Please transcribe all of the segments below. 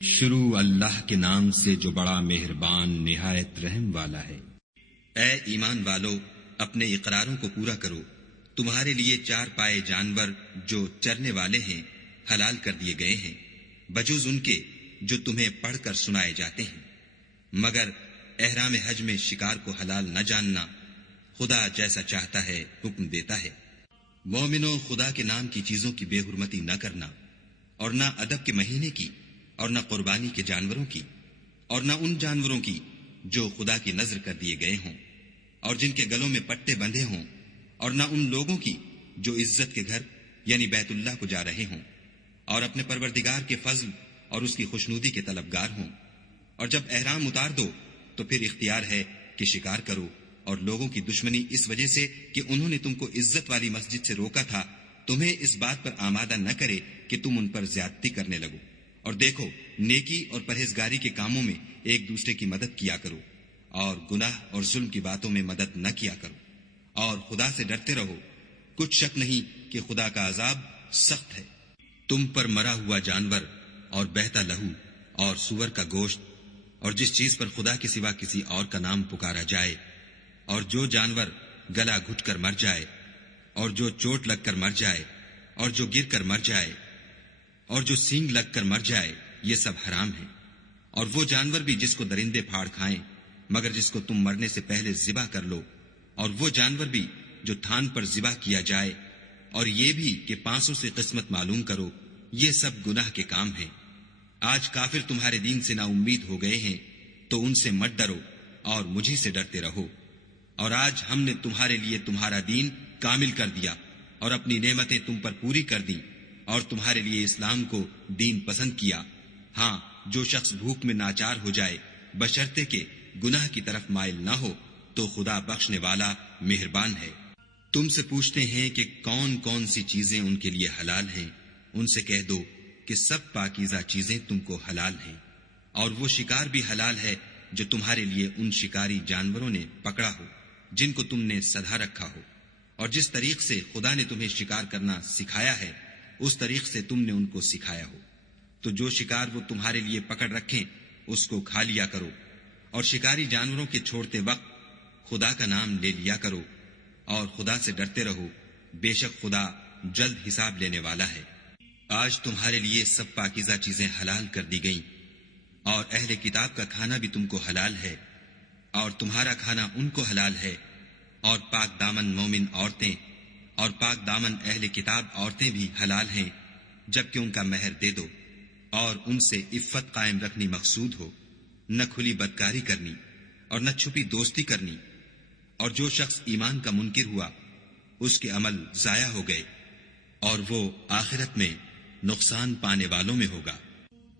شروع اللہ کے نام سے جو بڑا مہربان نہایت رحم والا ہے۔ اے ایمان والو، اپنے اقراروں کو پورا کرو۔ تمہارے لیے چار پائے جانور جو چرنے والے ہیں حلال کر دیے گئے ہیں، بجوز ان کے جو تمہیں پڑھ کر سنائے جاتے ہیں، مگر احرام حج میں شکار کو حلال نہ جاننا، خدا جیسا چاہتا ہے حکم دیتا ہے۔ مومنو، خدا کے نام کی چیزوں کی بے حرمتی نہ کرنا، اور نہ ادب کے مہینے کی، اور نہ قربانی کے جانوروں کی، اور نہ ان جانوروں کی جو خدا کی نذر کر دیے گئے ہوں اور جن کے گلوں میں پٹے بندھے ہوں، اور نہ ان لوگوں کی جو عزت کے گھر یعنی بیت اللہ کو جا رہے ہوں اور اپنے پروردگار کے فضل اور اس کی خوشنودی کے طلبگار ہوں۔ اور جب احرام اتار دو تو پھر اختیار ہے کہ شکار کرو، اور لوگوں کی دشمنی اس وجہ سے کہ انہوں نے تم کو عزت والی مسجد سے روکا تھا تمہیں اس بات پر آمادہ نہ کرے کہ تم ان پر زیادتی کرنے لگو۔ اور دیکھو، نیکی اور پرہیزگاری کے کاموں میں ایک دوسرے کی مدد کیا کرو، اور گناہ اور ظلم کی باتوں میں مدد نہ کیا کرو، اور خدا سے ڈرتے رہو۔ کچھ شک نہیں کہ خدا کا عذاب سخت ہے۔ تم پر مرا ہوا جانور اور بہتا لہو اور سور کا گوشت اور جس چیز پر خدا کے سوا کسی اور کا نام پکارا جائے، اور جو جانور گلا گھٹ کر مر جائے، اور جو چوٹ لگ کر مر جائے، اور جو گر کر مر جائے، اور جو سینگ لگ کر مر جائے، یہ سب حرام ہیں۔ اور وہ جانور بھی جس کو درندے پھاڑ کھائیں مگر جس کو تم مرنے سے پہلے ذبح کر لو، اور وہ جانور بھی جو تھان پر ذبح کیا جائے، اور یہ بھی کہ پانسوں سے قسمت معلوم کرو، یہ سب گناہ کے کام ہیں۔ آج کافر تمہارے دین سے نا امید ہو گئے ہیں تو ان سے مت ڈرو اور مجھی سے ڈرتے رہو۔ اور آج ہم نے تمہارے لیے تمہارا دین کامل کر دیا اور اپنی نعمتیں تم پر پوری کر دیں، اور تمہارے لیے اسلام کو دین پسند کیا۔ ہاں، جو شخص بھوک میں ناچار ہو جائے بشرطے کہ گناہ کی طرف مائل نہ ہو تو خدا بخشنے والا مہربان ہے۔ تم سے پوچھتے ہیں کہ کون کون سی چیزیں ان کے لیے حلال ہیں، ان سے کہہ دو کہ سب پاکیزہ چیزیں تم کو حلال ہیں، اور وہ شکار بھی حلال ہے جو تمہارے لیے ان شکاری جانوروں نے پکڑا ہو جن کو تم نے سدھا رکھا ہو، اور جس طریق سے خدا نے تمہیں شکار کرنا سکھایا ہے اس طریق سے تم نے ان کو سکھایا ہو۔ تو جو شکار وہ تمہارے لیے پکڑ رکھیں اس کو کھا لیا کرو، اور شکاری جانوروں کے چھوڑتے وقت خدا کا نام لے لیا کرو، اور خدا سے ڈرتے رہو، بے شک خدا جلد حساب لینے والا ہے۔ آج تمہارے لیے سب پاکیزہ چیزیں حلال کر دی گئیں، اور اہل کتاب کا کھانا بھی تم کو حلال ہے، اور تمہارا کھانا ان کو حلال ہے، اور پاک دامن مومن عورتیں اور پاک دامن اہل کتاب عورتیں بھی حلال ہیں جبکہ ان کا مہر دے دو، اور ان سے عفت قائم رکھنی مقصود ہو، نہ کھلی بدکاری کرنی اور نہ چھپی دوستی کرنی۔ اور جو شخص ایمان کا منکر ہوا اس کے عمل ضائع ہو گئے، اور وہ آخرت میں نقصان پانے والوں میں ہوگا۔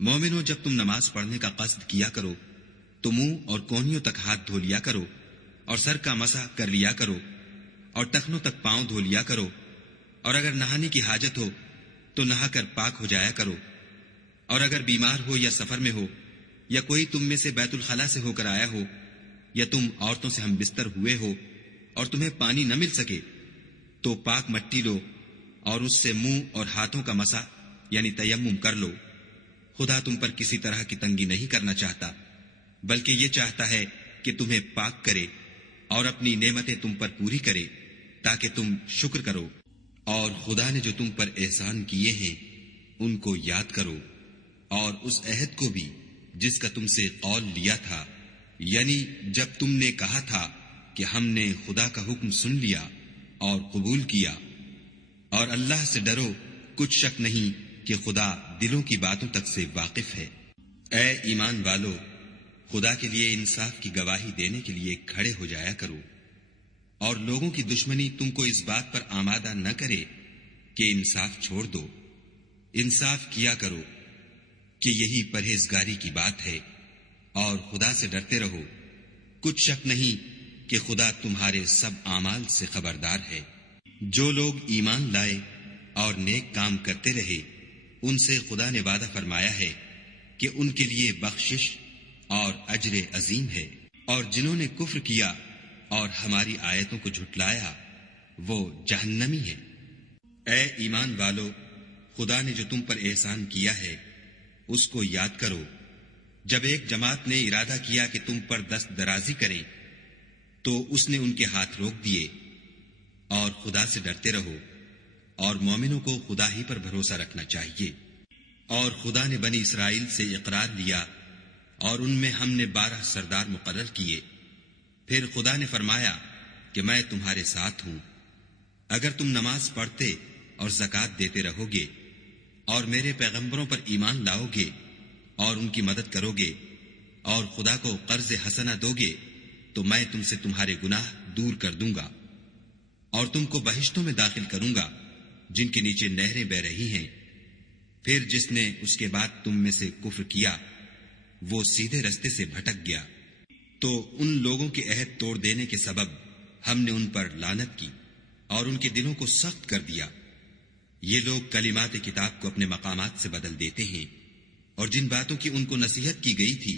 مومنو، جب تم نماز پڑھنے کا قصد کیا کرو تو منہ اور کونیوں تک ہاتھ دھو لیا کرو، اور سر کا مسح کر لیا کرو، اور ٹخنوں تک پاؤں دھو لیا کرو، اور اگر نہانے کی حاجت ہو تو نہا کر پاک ہو جایا کرو، اور اگر بیمار ہو یا سفر میں ہو یا کوئی تم میں سے بیت الخلا سے ہو کر آیا ہو، یا تم عورتوں سے ہم بستر ہوئے ہو اور تمہیں پانی نہ مل سکے تو پاک مٹی لو اور اس سے منہ اور ہاتھوں کا مسح یعنی تیمم کر لو۔ خدا تم پر کسی طرح کی تنگی نہیں کرنا چاہتا، بلکہ یہ چاہتا ہے کہ تمہیں پاک کرے اور اپنی نعمتیں تم پر پوری کرے تاکہ تم شکر کرو۔ اور خدا نے جو تم پر احسان کیے ہیں ان کو یاد کرو، اور اس عہد کو بھی جس کا تم سے قول لیا تھا، یعنی جب تم نے کہا تھا کہ ہم نے خدا کا حکم سن لیا اور قبول کیا۔ اور اللہ سے ڈرو، کچھ شک نہیں کہ خدا دلوں کی باتوں تک سے واقف ہے۔ اے ایمان والو، خدا کے لیے انصاف کی گواہی دینے کے لیے کھڑے ہو جایا کرو، اور لوگوں کی دشمنی تم کو اس بات پر آمادہ نہ کرے کہ انصاف چھوڑ دو۔ انصاف کیا کرو کہ یہی پرہیزگاری کی بات ہے، اور خدا سے ڈرتے رہو۔ کچھ شک نہیں کہ خدا تمہارے سب اعمال سے خبردار ہے۔ جو لوگ ایمان لائے اور نیک کام کرتے رہے ان سے خدا نے وعدہ فرمایا ہے کہ ان کے لیے بخشش اور اجر عظیم ہے، اور جنہوں نے کفر کیا اور ہماری آیتوں کو جھٹلایا وہ جہنمی ہیں۔ اے ایمان والو، خدا نے جو تم پر احسان کیا ہے اس کو یاد کرو جب ایک جماعت نے ارادہ کیا کہ تم پر دست درازی کریں تو اس نے ان کے ہاتھ روک دیے. اور خدا سے ڈرتے رہو اور مومنوں کو خدا ہی پر بھروسہ رکھنا چاہیے. اور خدا نے بنی اسرائیل سے اقرار لیا اور ان میں ہم نے 12 سردار مقرر کیے. پھر خدا نے فرمایا کہ میں تمہارے ساتھ ہوں. اگر تم نماز پڑھتے اور زکوٰۃ دیتے رہو گے اور میرے پیغمبروں پر ایمان لاؤ گے اور ان کی مدد کرو گے اور خدا کو قرض حسنہ دو گے تو میں تم سے تمہارے گناہ دور کر دوں گا اور تم کو بہشتوں میں داخل کروں گا جن کے نیچے نہریں بہ رہی ہیں. پھر جس نے اس کے بعد تم میں سے کفر کیا وہ سیدھے رستے سے بھٹک گیا. تو ان لوگوں کے عہد توڑ دینے کے سبب ہم نے ان پر لعنت کی اور ان کے دلوں کو سخت کر دیا. یہ لوگ کلمات کتاب کو اپنے مقامات سے بدل دیتے ہیں اور جن باتوں کی ان کو نصیحت کی گئی تھی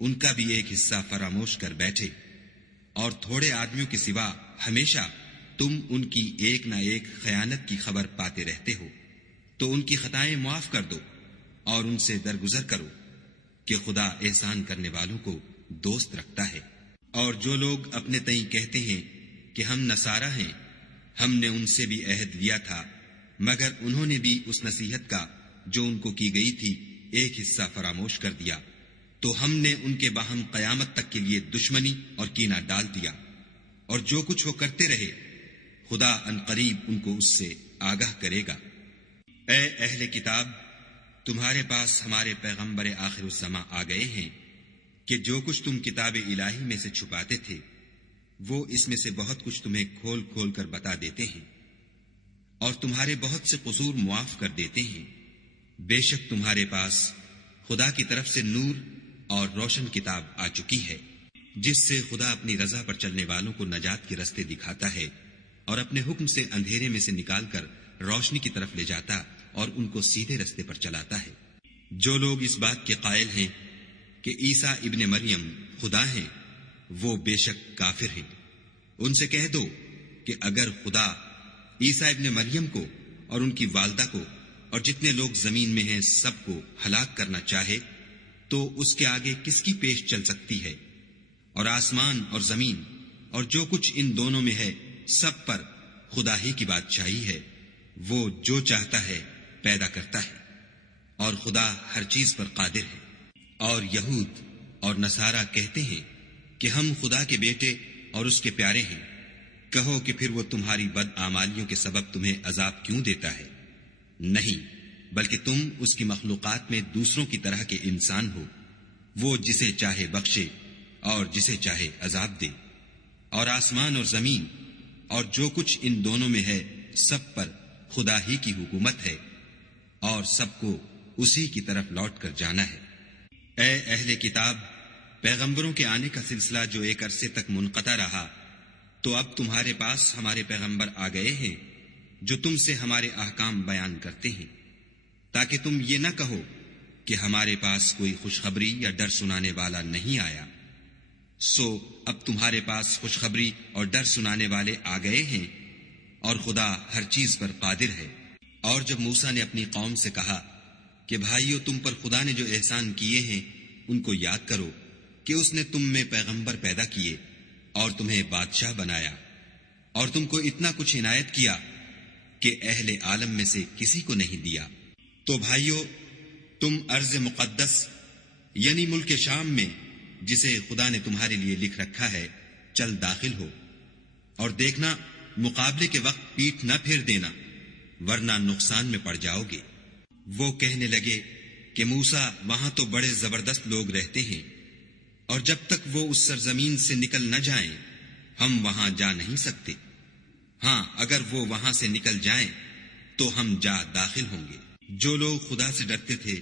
ان کا بھی ایک حصہ فراموش کر بیٹھے. اور تھوڑے آدمیوں کے سوا ہمیشہ تم ان کی ایک نہ ایک خیانت کی خبر پاتے رہتے ہو. تو ان کی خطائیں معاف کر دو اور ان سے درگزر کرو کہ خدا احسان کرنے والوں کو دوست رکھتا ہے. اور جو لوگ اپنے تئیں کہتے ہیں کہ ہم نصارہ ہیں ہم نے ان سے بھی عہد لیا تھا مگر انہوں نے بھی اس نصیحت کا جو ان کو کی گئی تھی ایک حصہ فراموش کر دیا. تو ہم نے ان کے باہم قیامت تک کے لیے دشمنی اور کینہ ڈال دیا. اور جو کچھ وہ کرتے رہے خدا عنقریب ان کو اس سے آگاہ کرے گا. اے اہل کتاب تمہارے پاس ہمارے پیغمبر آخر الزماں آ گئے ہیں کہ جو کچھ تم کتاب الہی میں سے چھپاتے تھے وہ اس میں سے بہت کچھ تمہیں کھول کھول کر بتا دیتے ہیں اور تمہارے بہت سے قصور معاف کر دیتے ہیں. بے شک تمہارے پاس خدا کی طرف سے نور اور روشن کتاب آ چکی ہے جس سے خدا اپنی رضا پر چلنے والوں کو نجات کے رستے دکھاتا ہے اور اپنے حکم سے اندھیرے میں سے نکال کر روشنی کی طرف لے جاتا اور ان کو سیدھے رستے پر چلاتا ہے. جو لوگ اس بات کے قائل ہیں کہ عیسیٰ ابن مریم خدا ہیں وہ بے شک کافر ہیں. ان سے کہہ دو کہ اگر خدا عیسیٰ ابن مریم کو اور ان کی والدہ کو اور جتنے لوگ زمین میں ہیں سب کو ہلاک کرنا چاہے تو اس کے آگے کس کی پیش چل سکتی ہے. اور آسمان اور زمین اور جو کچھ ان دونوں میں ہے سب پر خدا ہی کی بادشاہی ہے. وہ جو چاہتا ہے پیدا کرتا ہے اور خدا ہر چیز پر قادر ہے. اور یہود اور نصارہ کہتے ہیں کہ ہم خدا کے بیٹے اور اس کے پیارے ہیں. کہو کہ پھر وہ تمہاری بدعمالیوں کے سبب تمہیں عذاب کیوں دیتا ہے؟ نہیں بلکہ تم اس کی مخلوقات میں دوسروں کی طرح کے انسان ہو. وہ جسے چاہے بخشے اور جسے چاہے عذاب دے. اور آسمان اور زمین اور جو کچھ ان دونوں میں ہے سب پر خدا ہی کی حکومت ہے اور سب کو اسی کی طرف لوٹ کر جانا ہے. اے اہل کتاب پیغمبروں کے آنے کا سلسلہ جو ایک عرصے تک منقطع رہا تو اب تمہارے پاس ہمارے پیغمبر آ گئے ہیں جو تم سے ہمارے احکام بیان کرتے ہیں تاکہ تم یہ نہ کہو کہ ہمارے پاس کوئی خوشخبری یا ڈر سنانے والا نہیں آیا. سو اب تمہارے پاس خوشخبری اور ڈر سنانے والے آ گئے ہیں اور خدا ہر چیز پر قادر ہے. اور جب موسیٰ نے اپنی قوم سے کہا کہ بھائیو تم پر خدا نے جو احسان کیے ہیں ان کو یاد کرو کہ اس نے تم میں پیغمبر پیدا کیے اور تمہیں بادشاہ بنایا اور تم کو اتنا کچھ عنایت کیا کہ اہل عالم میں سے کسی کو نہیں دیا. تو بھائیو تم ارض مقدس یعنی ملک شام میں جسے خدا نے تمہارے لیے لکھ رکھا ہے چل داخل ہو اور دیکھنا مقابلے کے وقت پیٹھ نہ پھیر دینا ورنہ نقصان میں پڑ جاؤ گے. وہ کہنے لگے کہ موسیٰ وہاں تو بڑے زبردست لوگ رہتے ہیں اور جب تک وہ اس سرزمین سے نکل نہ جائیں ہم وہاں جا نہیں سکتے. ہاں اگر وہ وہاں سے نکل جائیں تو ہم جا داخل ہوں گے. جو لوگ خدا سے ڈرتے تھے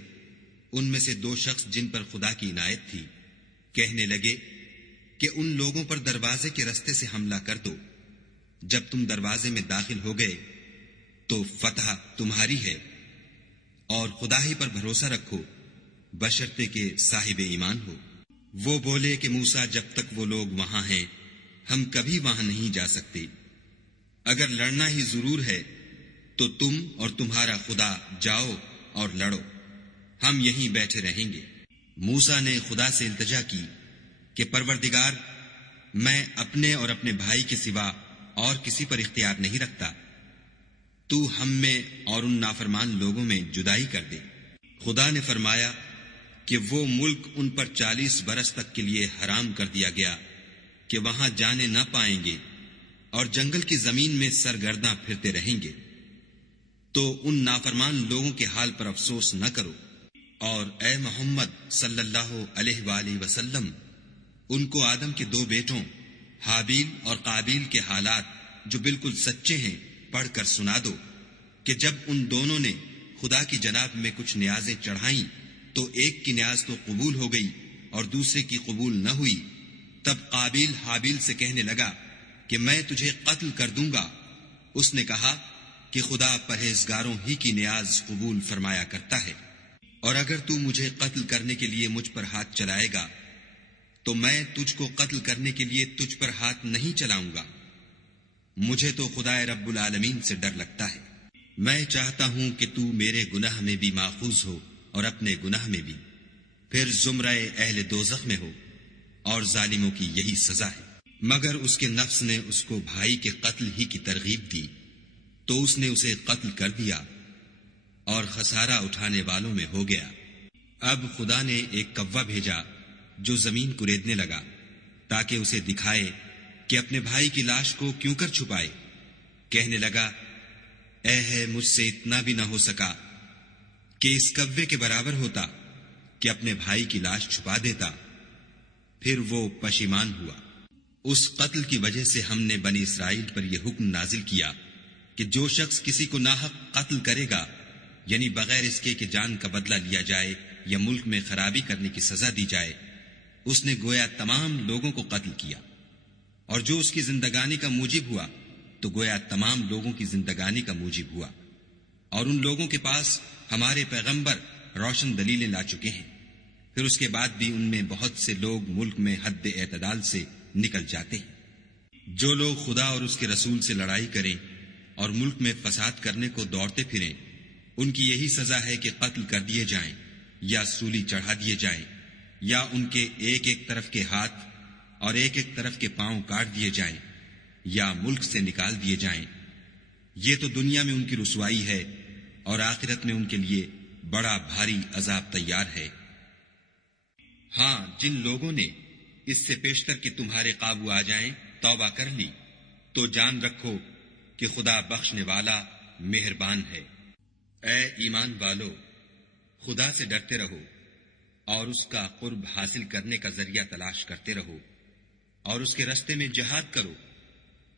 ان میں سے 2 شخص جن پر خدا کی عنایت تھی کہنے لگے کہ ان لوگوں پر دروازے کے رستے سے حملہ کر دو. جب تم دروازے میں داخل ہو گئے تو فتح تمہاری ہے اور خدا ہی پر بھروسہ رکھو بشرطے کہ صاحب ایمان ہو. وہ بولے کہ موسیٰ جب تک وہ لوگ وہاں ہیں ہم کبھی وہاں نہیں جا سکتے. اگر لڑنا ہی ضرور ہے تو تم اور تمہارا خدا جاؤ اور لڑو ہم یہیں بیٹھے رہیں گے۔ موسیٰ نے خدا سے التجا کی کہ پروردگار، میں اپنے اور اپنے بھائی کے سوا اور کسی پر اختیار نہیں رکھتا، تو ہم میں اور ان نافرمان لوگوں میں جدائی کر دے۔ خدا نے فرمایا کہ وہ ملک ان پر 40 برس تک کے لیے حرام کر دیا گیا کہ وہاں جانے نہ پائیں گے اور جنگل کی زمین میں سرگرداں پھرتے رہیں گے۔ تو ان نافرمان لوگوں کے حال پر افسوس نہ کرو، اور اے محمد صلی اللہ علیہ وآلہ وسلم، ان کو آدم کے 2 بیٹوں حابیل اور قابیل کے حالات جو بالکل سچے ہیں پڑھ کر سنا دو کہ جب ان دونوں نے خدا کی جناب میں کچھ نیازیں چڑھائیں تو ایک کی نیاز تو قبول ہو گئی اور دوسرے کی قبول نہ ہوئی۔ تب قابیل حابیل سے کہنے لگا کہ میں تجھے قتل کر دوں گا۔ اس نے کہا کہ خدا پرہیزگاروں ہی کی نیاز قبول فرمایا کرتا ہے، اور اگر تو مجھے قتل کرنے کے لیے مجھ پر ہاتھ چلائے گا تو میں تجھ کو قتل کرنے کے لیے تجھ پر ہاتھ نہیں چلاؤں گا۔ مجھے تو خدا رب العالمین سے ڈر لگتا ہے۔ میں چاہتا ہوں کہ تو میرے گناہ میں بھی ماخوذ ہو اور اپنے گناہ میں بھی، پھر زمرہ اہل دوزخ میں ہو، اور ظالموں کی یہی سزا ہے۔ مگر اس کے نفس نے اس کو بھائی کے قتل ہی کی ترغیب دی تو اس نے اسے قتل کر دیا اور خسارہ اٹھانے والوں میں ہو گیا۔ اب خدا نے ایک کوا بھیجا جو زمین کریدنے لگا تاکہ اسے دکھائے کہ اپنے بھائی کی لاش کو کیوں کر چھپائے۔ کہنے لگا، اے ہے مجھ سے اتنا بھی نہ ہو سکا کہ اس کوے کے برابر ہوتا کہ اپنے بھائی کی لاش چھپا دیتا۔ پھر وہ پشیمان ہوا۔ اس قتل کی وجہ سے ہم نے بنی اسرائیل پر یہ حکم نازل کیا کہ جو شخص کسی کو ناحق قتل کرے گا، یعنی بغیر اس کے کہ جان کا بدلہ لیا جائے یا ملک میں خرابی کرنے کی سزا دی جائے، اس نے گویا تمام لوگوں کو قتل کیا، اور جو اس کی زندگانی کا موجب ہوا تو گویا تمام لوگوں کی زندگانی کا موجب ہوا۔ اور ان لوگوں کے پاس ہمارے پیغمبر روشن دلیلیں لا چکے ہیں، پھر اس کے بعد بھی ان میں بہت سے لوگ ملک میں حد اعتدال سے نکل جاتے ہیں۔ جو لوگ خدا اور اس کے رسول سے لڑائی کریں اور ملک میں فساد کرنے کو دوڑتے پھریں، ان کی یہی سزا ہے کہ قتل کر دیے جائیں یا سولی چڑھا دیے جائیں، یا ان کے ایک ایک طرف کے ہاتھ اور ایک ایک طرف کے پاؤں کاٹ دیے جائیں، یا ملک سے نکال دیے جائیں۔ یہ تو دنیا میں ان کی رسوائی ہے، اور آخرت میں ان کے لیے بڑا بھاری عذاب تیار ہے۔ ہاں، جن لوگوں نے اس سے پیشتر کہ تمہارے قابو آ جائیں توبہ کر لی، تو جان رکھو کہ خدا بخشنے والا مہربان ہے۔ اے ایمان والو، خدا سے ڈرتے رہو اور اس کا قرب حاصل کرنے کا ذریعہ تلاش کرتے رہو، اور اس کے رستے میں جہاد کرو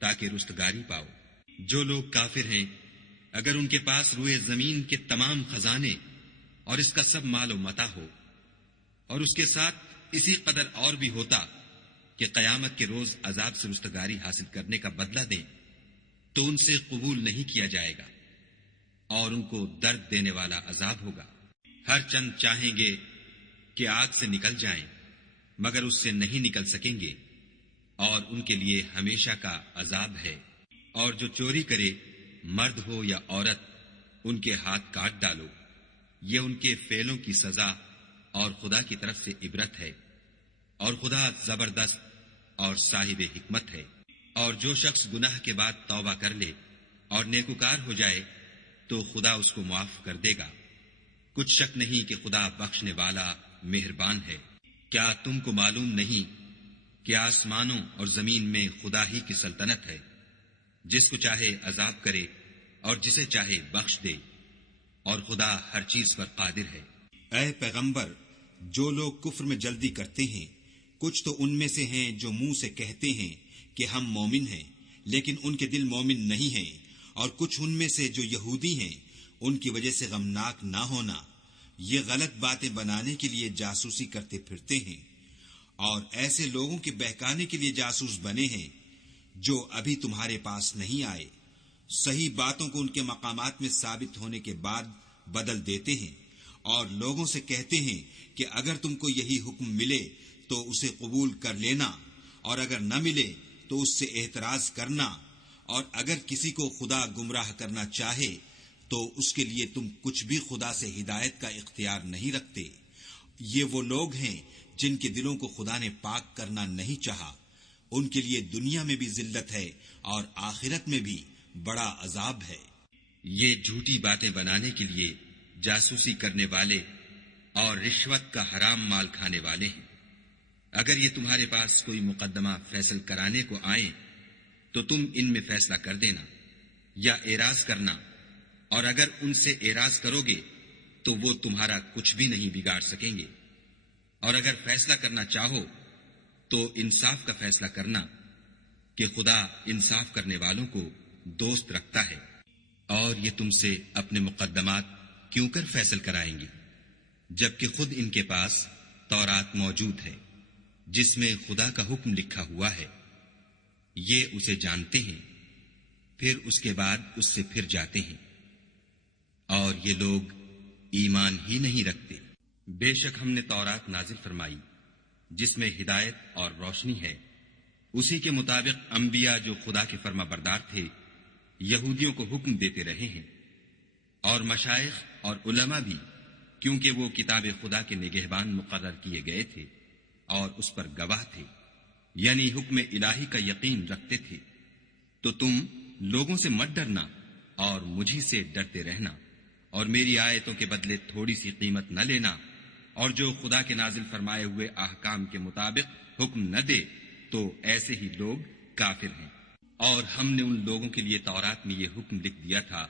تاکہ رستگاری پاؤ۔ جو لوگ کافر ہیں، اگر ان کے پاس روئے زمین کے تمام خزانے اور اس کا سب مال و متاع ہو، اور اس کے ساتھ اسی قدر اور بھی ہوتا کہ قیامت کے روز عذاب سے رستگاری حاصل کرنے کا بدلہ دیں، تو ان سے قبول نہیں کیا جائے گا، اور ان کو درد دینے والا عذاب ہوگا۔ ہر چند چاہیں گے کہ آگ سے نکل جائیں، مگر اس سے نہیں نکل سکیں گے، اور ان کے لیے ہمیشہ کا عذاب ہے۔ اور جو چوری کرے، مرد ہو یا عورت، ان کے ہاتھ کاٹ ڈالو۔ یہ ان کے فعلوں کی سزا اور خدا کی طرف سے عبرت ہے، اور خدا زبردست اور صاحب حکمت ہے۔ اور جو شخص گناہ کے بعد توبہ کر لے اور نیکوکار ہو جائے تو خدا اس کو معاف کر دے گا۔ کچھ شک نہیں کہ خدا بخشنے والا مہربان ہے۔ کیا تم کو معلوم نہیں کہ آسمانوں اور زمین میں خدا ہی کی سلطنت ہے، جس کو چاہے عذاب کرے اور جسے چاہے بخش دے، اور خدا ہر چیز پر قادر ہے۔ اے پیغمبر، جو لوگ کفر میں جلدی کرتے ہیں، کچھ تو ان میں سے ہیں جو منہ سے کہتے ہیں کہ ہم مومن ہیں، لیکن ان کے دل مومن نہیں ہیں، اور کچھ ان میں سے جو یہودی ہیں، ان کی وجہ سے غمناک نہ ہونا، یہ غلط باتیں بنانے کے لیے جاسوسی کرتے پھرتے ہیں، اور ایسے لوگوں کے بہکانے کے لیے جاسوس بنے ہیں جو ابھی تمہارے پاس نہیں آئے، صحیح باتوں کو ان کے مقامات میں ثابت ہونے کے بعد بدل دیتے ہیں، اور لوگوں سے کہتے ہیں کہ اگر تم کو یہی حکم ملے تو اسے قبول کر لینا، اور اگر نہ ملے تو اس سے اعتراض کرنا، اور اگر کسی کو خدا گمراہ کرنا چاہے تو اس کے لیے تم کچھ بھی خدا سے ہدایت کا اختیار نہیں رکھتے۔ یہ وہ لوگ ہیں جن کے دلوں کو خدا نے پاک کرنا نہیں چاہا، ان کے لیے دنیا میں بھی ذلت ہے اور آخرت میں بھی بڑا عذاب ہے۔ یہ جھوٹی باتیں بنانے کے لیے جاسوسی کرنے والے اور رشوت کا حرام مال کھانے والے ہیں۔ اگر یہ تمہارے پاس کوئی مقدمہ فیصل کرانے کو آئیں تو تم ان میں فیصلہ کر دینا یا اعراض کرنا، اور اگر ان سے اعراض کرو گے تو وہ تمہارا کچھ بھی نہیں بگاڑ سکیں گے، اور اگر فیصلہ کرنا چاہو تو انصاف کا فیصلہ کرنا کہ خدا انصاف کرنے والوں کو دوست رکھتا ہے۔ اور یہ تم سے اپنے مقدمات کیوں کر فیصل کرائیں گے جبکہ خود ان کے پاس تورات موجود ہے جس میں خدا کا حکم لکھا ہوا ہے۔ یہ اسے جانتے ہیں، پھر اس کے بعد اس سے پھر جاتے ہیں، اور یہ لوگ ایمان ہی نہیں رکھتے۔ بے شک ہم نے تورات نازل فرمائی جس میں ہدایت اور روشنی ہے، اسی کے مطابق انبیاء جو خدا کے فرما بردار تھے یہودیوں کو حکم دیتے رہے ہیں، اور مشائخ اور علماء بھی، کیونکہ وہ کتاب خدا کے نگہبان مقرر کیے گئے تھے اور اس پر گواہ تھے، یعنی حکم الہی کا یقین رکھتے تھے۔ تو تم لوگوں سے مت ڈرنا اور مجھی سے ڈرتے رہنا، اور میری آیتوں کے بدلے تھوڑی سی قیمت نہ لینا، اور جو خدا کے نازل فرمائے ہوئے احکام کے مطابق حکم نہ دے تو ایسے ہی لوگ کافر ہیں۔ اور ہم نے ان لوگوں کے لیے تورات میں یہ حکم لکھ دیا تھا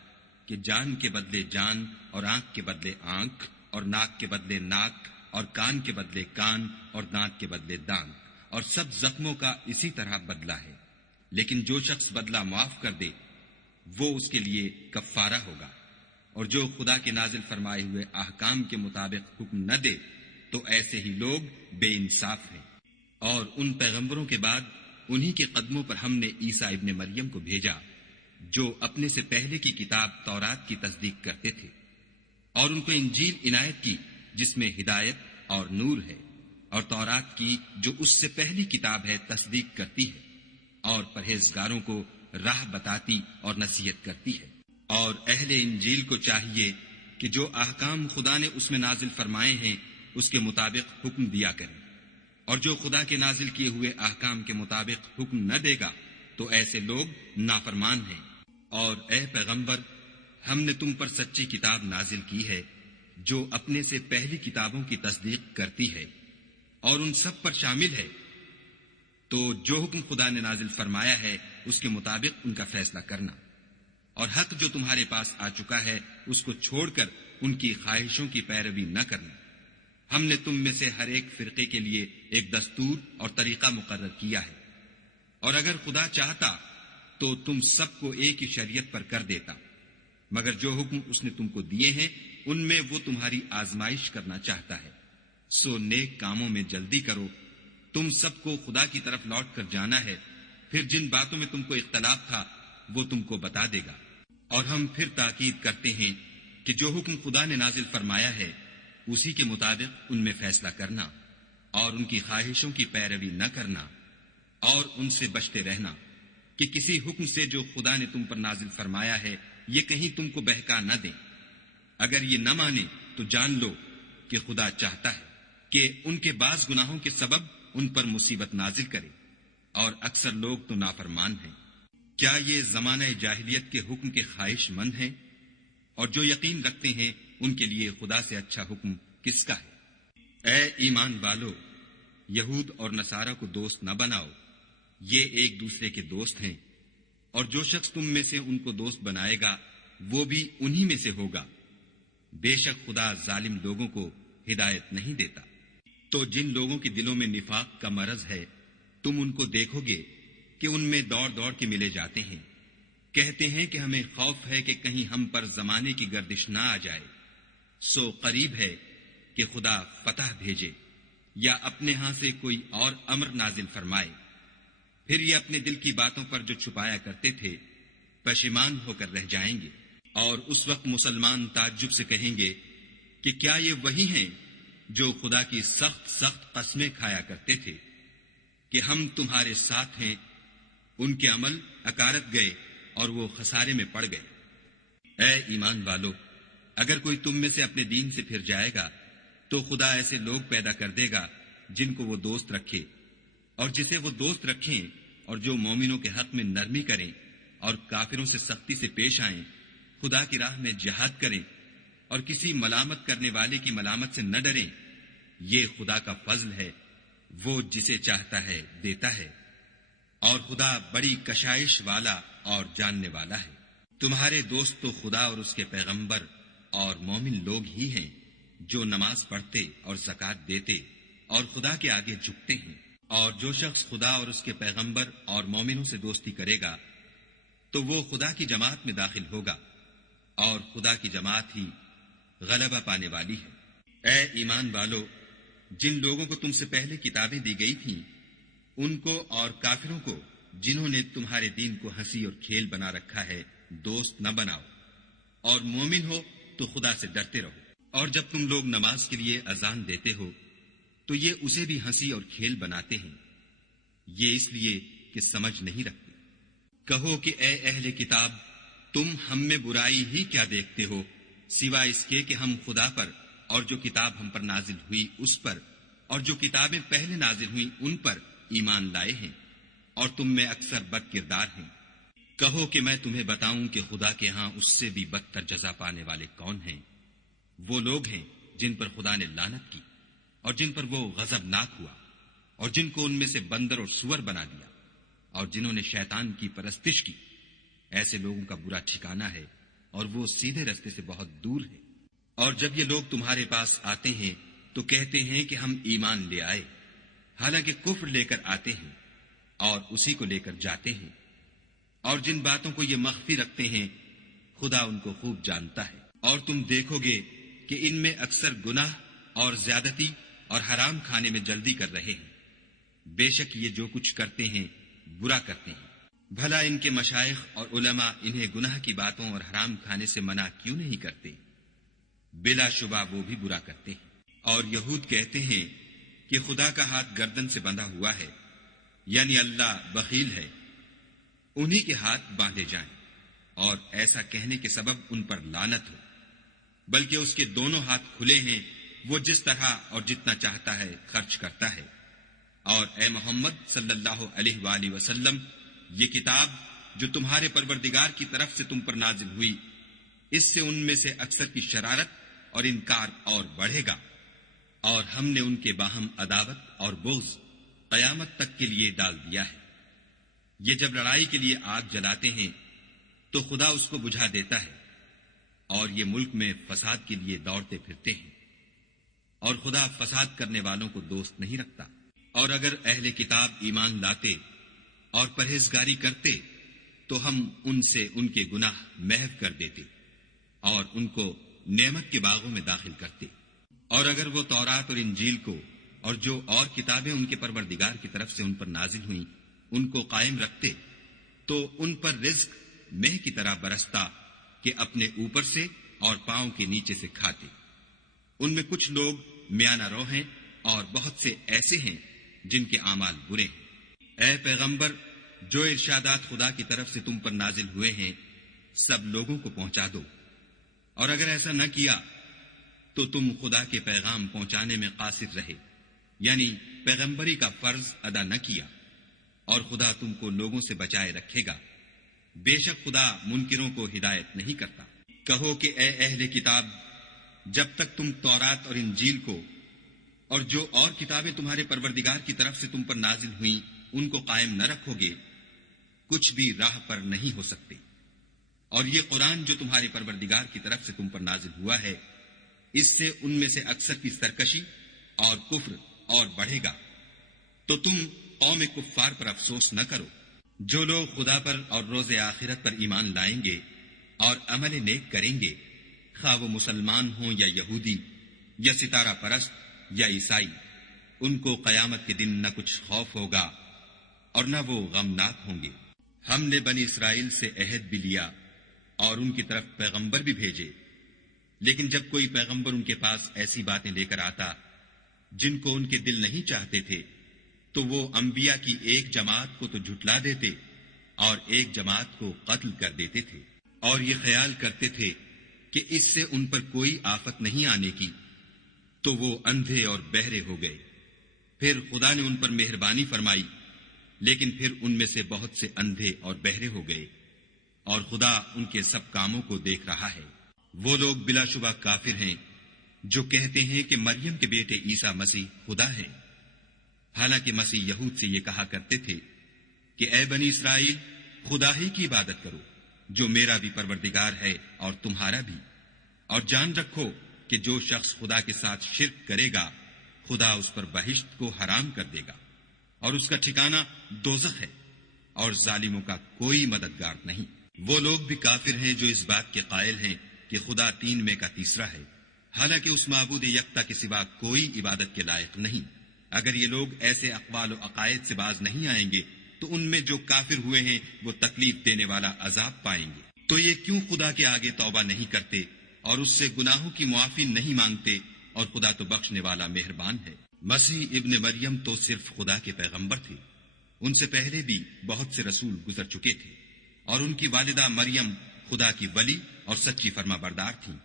کہ جان کے بدلے جان، اور آنکھ کے بدلے آنکھ، اور ناک کے بدلے ناک، اور کان کے بدلے کان، اور دانت کے بدلے دانت، اور سب زخموں کا اسی طرح بدلہ ہے۔ لیکن جو شخص بدلہ معاف کر دے وہ اس کے لیے کفارہ ہوگا، اور جو خدا کے نازل فرمائے ہوئے احکام کے مطابق حکم نہ دے تو ایسے ہی لوگ بے انصاف ہیں۔ اور ان پیغمبروں کے بعد انہی کے قدموں پر ہم نے عیسیٰ ابن مریم کو بھیجا جو اپنے سے پہلے کی کتاب تورات کی تصدیق کرتے تھے، اور ان کو انجیل عنایت کی جس میں ہدایت اور نور ہے، اور تورات کی جو اس سے پہلی کتاب ہے تصدیق کرتی ہے، اور پرہیزگاروں کو راہ بتاتی اور نصیحت کرتی ہے۔ اور اہل انجیل کو چاہیے کہ جو احکام خدا نے اس میں نازل فرمائے ہیں اس کے مطابق حکم دیا کریں، اور جو خدا کے نازل کیے ہوئے احکام کے مطابق حکم نہ دے گا تو ایسے لوگ نافرمان ہیں۔ اور اے پیغمبر، ہم نے تم پر سچی کتاب نازل کی ہے جو اپنے سے پہلی کتابوں کی تصدیق کرتی ہے اور ان سب پر شامل ہے، تو جو حکم خدا نے نازل فرمایا ہے اس کے مطابق ان کا فیصلہ کرنا، اور حق جو تمہارے پاس آ چکا ہے اس کو چھوڑ کر ان کی خواہشوں کی پیروی نہ کرنا۔ ہم نے تم میں سے ہر ایک فرقے کے لیے ایک دستور اور طریقہ مقرر کیا ہے، اور اگر خدا چاہتا تو تم سب کو ایک ہی شریعت پر کر دیتا، مگر جو حکم اس نے تم کو دیے ہیں ان میں وہ تمہاری آزمائش کرنا چاہتا ہے۔ سو نیک کاموں میں جلدی کرو، تم سب کو خدا کی طرف لوٹ کر جانا ہے، پھر جن باتوں میں تم کو اختلاف تھا وہ تم کو بتا دے گا۔ اور ہم پھر تاکید کرتے ہیں کہ جو حکم خدا نے نازل فرمایا ہے اسی کے مطابق ان میں فیصلہ کرنا، اور ان کی خواہشوں کی پیروی نہ کرنا، اور ان سے بچتے رہنا کہ کسی حکم سے جو خدا نے تم پر نازل فرمایا ہے یہ کہیں تم کو بہکا نہ دیں۔ اگر یہ نہ مانے تو جان لو کہ خدا چاہتا ہے کہ ان کے بعض گناہوں کے سبب ان پر مصیبت نازل کرے، اور اکثر لوگ تو نافرمان ہیں۔ کیا یہ زمانہ جاہلیت کے حکم کے خواہش مند ہیں؟ اور جو یقین رکھتے ہیں ان کے لیے خدا سے اچھا حکم کس کا ہے؟ اے ایمان والو، یہود اور نصارہ کو دوست نہ بناؤ، یہ ایک دوسرے کے دوست ہیں، اور جو شخص تم میں سے ان کو دوست بنائے گا وہ بھی انہی میں سے ہوگا۔ بے شک خدا ظالم لوگوں کو ہدایت نہیں دیتا۔ تو جن لوگوں کے دلوں میں نفاق کا مرض ہے تم ان کو دیکھو گے کہ ان میں دوڑ دوڑ کے ملے جاتے ہیں، کہتے ہیں کہ ہمیں خوف ہے کہ کہیں ہم پر زمانے کی گردش نہ آ جائے۔ سو قریب ہے کہ خدا فتح بھیجے یا اپنے ہاں سے کوئی اور امر نازل فرمائے، پھر یہ اپنے دل کی باتوں پر جو چھپایا کرتے تھے پشیمان ہو کر رہ جائیں گے۔ اور اس وقت مسلمان تعجب سے کہیں گے کہ کیا یہ وہی ہیں جو خدا کی سخت سخت قسمیں کھایا کرتے تھے کہ ہم تمہارے ساتھ ہیں؟ ان کے عمل اکارت گئے اور وہ خسارے میں پڑ گئے۔ اے ایمان والو، اگر کوئی تم میں سے اپنے دین سے پھر جائے گا تو خدا ایسے لوگ پیدا کر دے گا جن کو وہ دوست رکھے اور جسے وہ دوست رکھیں، اور جو مومنوں کے حق میں نرمی کریں اور کافروں سے سختی سے پیش آئیں، خدا کی راہ میں جہاد کریں اور کسی ملامت کرنے والے کی ملامت سے نہ ڈریں۔ یہ خدا کا فضل ہے، وہ جسے چاہتا ہے دیتا ہے، اور خدا بڑی کشائش والا اور جاننے والا ہے۔ تمہارے دوست تو خدا اور اس کے پیغمبر اور مومن لوگ ہی ہیں جو نماز پڑھتے اور زکوٰۃ دیتے اور خدا کے آگے جھکتے ہیں، اور جو شخص خدا اور اس کے پیغمبر اور مومنوں سے دوستی کرے گا تو وہ خدا کی جماعت میں داخل ہوگا، اور خدا کی جماعت ہی غلبہ پانے والی ہے۔ اے ایمان والو، جن لوگوں کو تم سے پہلے کتابیں دی گئی تھیں ان کو اور کافروں کو جنہوں نے تمہارے دین کو ہنسی اور کھیل بنا رکھا ہے دوست نہ بناؤ، اور مومن ہو تو خدا سے ڈرتے رہو۔ اور جب تم لوگ نماز کے لیے اذان دیتے ہو تو یہ اسے بھی ہنسی اور کھیل بناتے ہیں، یہ اس لیے کہ سمجھ نہیں رکھتے۔ کہو کہ اے اہل کتاب، تم ہم میں برائی ہی کیا دیکھتے ہو سوائے اس کے کہ ہم خدا پر اور جو کتاب ہم پر نازل ہوئی اس پر اور جو کتابیں پہلے نازل ہوئیں ان پر ایمان لائے ہیں، اور تم میں اکثر بد کردار ہیں۔ کہو کہ میں تمہیں بتاؤں کہ خدا کے ہاں اس سے بھی بدتر جزا پانے والے کون ہیں؟ وہ لوگ ہیں جن پر خدا نے لعنت کی اور جن پر وہ غضبناک ہوا، اور جن کو ان میں سے بندر اور سور بنا دیا، اور جنہوں نے شیطان کی پرستش کی۔ ایسے لوگوں کا برا ٹھکانہ ہے، اور وہ سیدھے رستے سے بہت دور ہے۔ اور جب یہ لوگ تمہارے پاس آتے ہیں تو کہتے ہیں کہ ہم ایمان لے آئے، حالانکہ کفر لے کر آتے ہیں اور اسی کو لے کر جاتے ہیں، اور جن باتوں کو یہ مخفی رکھتے ہیں خدا ان کو خوب جانتا ہے۔ اور تم دیکھو گے کہ ان میں اکثر گناہ اور زیادتی اور حرام کھانے میں جلدی کر رہے ہیں۔ بے شک یہ جو کچھ کرتے ہیں برا کرتے ہیں۔ بھلا ان کے مشائخ اور علماء انہیں گناہ کی باتوں اور حرام کھانے سے منع کیوں نہیں کرتے؟ بلا شبہ وہ بھی برا کرتے ہیں۔ اور یہود کہتے ہیں کہ خدا کا ہاتھ گردن سے بندھا ہوا ہے، یعنی اللہ بخیل ہے، انہی کے ہاتھ باندھے جائیں، اور ایسا کہنے کے سبب ان پر لعنت ہو، بلکہ اس کے دونوں ہاتھ کھلے ہیں، وہ جس طرح اور جتنا چاہتا ہے خرچ کرتا ہے۔ اور اے محمد صلی اللہ علیہ وآلہ وسلم، یہ کتاب جو تمہارے پروردگار کی طرف سے تم پر نازل ہوئی، اس سے ان میں سے اکثر کی شرارت اور انکار اور بڑھے گا، اور ہم نے ان کے باہم عداوت اور بغض قیامت تک کے لیے ڈال دیا ہے۔ یہ جب لڑائی کے لیے آگ جلاتے ہیں تو خدا اس کو بجھا دیتا ہے، اور یہ ملک میں فساد کے لیے دوڑتے پھرتے ہیں، اور خدا فساد کرنے والوں کو دوست نہیں رکھتا۔ اور اگر اہل کتاب ایمان لاتے اور پرہیزگاری کرتے تو ہم ان سے ان کے گناہ محو کر دیتے اور ان کو نعمت کے باغوں میں داخل کرتے۔ اور اگر وہ تورات اور انجیل کو اور جو اور کتابیں ان کے پروردگار کی طرف سے ان پر نازل ہوئیں ان کو قائم رکھتے تو ان پر رزق مہ کی طرح برستا کہ اپنے اوپر سے اور پاؤں کے نیچے سے کھاتے۔ ان میں کچھ لوگ میانہ رو ہیں اور بہت سے ایسے ہیں جن کے اعمال برے ہیں۔ اے پیغمبر، جو ارشادات خدا کی طرف سے تم پر نازل ہوئے ہیں سب لوگوں کو پہنچا دو، اور اگر ایسا نہ کیا تو تم خدا کے پیغام پہنچانے میں قاصر رہے، یعنی پیغمبری کا فرض ادا نہ کیا، اور خدا تم کو لوگوں سے بچائے رکھے گا۔ بے شک خدا منکروں کو ہدایت نہیں کرتا۔ کہو کہ اے اہل کتاب، جب تک تم تورات اور انجیل کو اور جو اور کتابیں تمہارے پروردگار کی طرف سے تم پر نازل ہوئیں ان کو قائم نہ رکھو گے کچھ بھی راہ پر نہیں ہو سکتے۔ اور یہ قرآن جو تمہارے پروردگار کی طرف سے تم پر نازل ہوا ہے، اس سے ان میں سے اکثر کی سرکشی اور کفر اور بڑھے گا، تو تم قوم کفار پر افسوس نہ کرو۔ جو لوگ خدا پر اور روز آخرت پر ایمان لائیں گے اور عمل نیک کریں گے، خواہ وہ مسلمان ہوں یا یہودی یا ستارہ پرست یا عیسائی، ان کو قیامت کے دن نہ کچھ خوف ہوگا اور نہ وہ غمناک ہوں گے۔ ہم نے بنی اسرائیل سے عہد بھی لیا اور ان کی طرف پیغمبر بھی بھیجے، لیکن جب کوئی پیغمبر ان کے پاس ایسی باتیں لے کر آتا جن کو ان کے دل نہیں چاہتے تھے تو وہ انبیاء کی ایک جماعت کو تو جھٹلا دیتے اور ایک جماعت کو قتل کر دیتے تھے۔ اور یہ خیال کرتے تھے کہ اس سے ان پر کوئی آفت نہیں آنے کی، تو وہ اندھے اور بہرے ہو گئے۔ پھر خدا نے ان پر مہربانی فرمائی، لیکن پھر ان میں سے بہت سے اندھے اور بہرے ہو گئے، اور خدا ان کے سب کاموں کو دیکھ رہا ہے۔ وہ لوگ بلا شبہ کافر ہیں جو کہتے ہیں کہ مریم کے بیٹے عیسیٰ مسیح خدا ہے، حالانکہ مسیح یہود سے یہ کہا کرتے تھے کہ اے بنی اسرائیل، خدا ہی کی عبادت کرو جو میرا بھی پروردگار ہے اور تمہارا بھی، اور جان رکھو کہ جو شخص خدا کے ساتھ شرک کرے گا خدا اس پر بہشت کو حرام کر دے گا، اور اس کا ٹھکانہ دوزخ ہے، اور ظالموں کا کوئی مددگار نہیں۔ وہ لوگ بھی کافر ہیں جو اس بات کے قائل ہیں کہ خدا تین میں کا تیسرا ہے، حالانکہ اس معبود یکتا کے سوا کوئی عبادت کے لائق نہیں۔ اگر یہ لوگ ایسے اقوال و عقائد سے باز نہیں آئیں گے تو ان میں جو کافر ہوئے ہیں وہ تکلیف دینے والا عذاب پائیں گے۔ تو یہ کیوں خدا کے آگے توبہ نہیں کرتے اور اس سے گناہوں کی معافی نہیں مانگتے، اور خدا تو بخشنے والا مہربان ہے۔ مسیح ابن مریم تو صرف خدا کے پیغمبر تھے، ان سے پہلے بھی بہت سے رسول گزر چکے تھے، اور ان کی والدہ مریم خدا کی ولی اور سچی فرما بردار تھیں۔